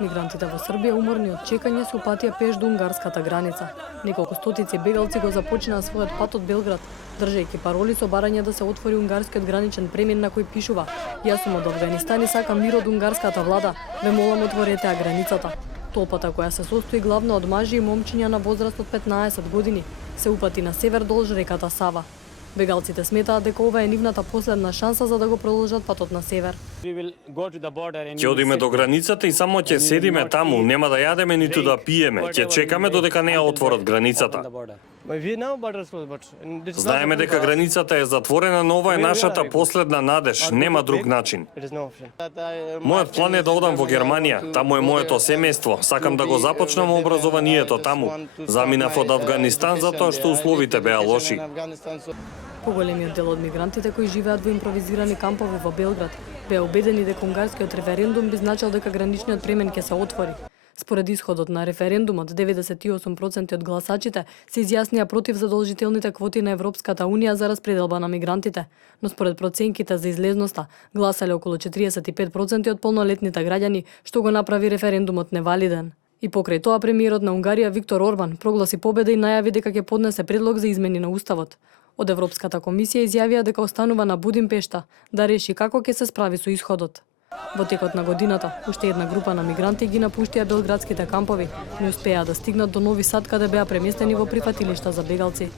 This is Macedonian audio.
Мигрантите во Србија, уморни од чекање, се упатија пеш до унгарската граница. Неколку стотици бегалци го започнаа својот пат од Белград, држејќи пароли со барање да се отвори унгарскиот граничен премин на кој пишува: "Јас сум од Авганистан и сакам мир од унгарската влада, ве молам отворете ја границата." Толпата, која се состои главно од мажи и момчиња на возраст од 15 години, се упати на север долж реката Сава. Бегалците сметаат дека ова е нивната последна шанса за да го продолжат патот на север. Ќе одиме до границата и само ќе седиме таму, нема да јадеме ниту да пиеме, ќе чекаме додека не ја отворат границата. Знаеме дека границата е затворена, но ова е нашата последна надеж, нема друг начин. Мојот план е да одам во Германија, таму е моето семејство, сакам да го започнам образованието таму. Заминав од Авганистан затоа што условите беа лоши. Поголемиот дел од мигрантите кои живеат во импровизирани кампови во Белград беа убедени дека унгарскиот референдум би значил дека граничниот премен ќе се отвори. Според исходот на референдумот, 98% од гласачите се изјаснија против задолжителните квоти на Европската Унија за распределба на мигрантите, но според проценките за излезноста гласале околу 45% од полнолетните граѓани, што го направи референдумот невалиден. И покрај тоа премиерот на Унгарија Виктор Орбан прогласи победа и најави дека ќе поднесе предлог за измени на уставот. Од Европската комисија изјавија дека останува на Будимпешта да реши како ќе се справи со исходот. Во текот на годината, уште една група на мигранти ги напуштија белградските кампови, не успеа да стигнат до Нови Сад каде беа преместени во прифатилишта за бегалци.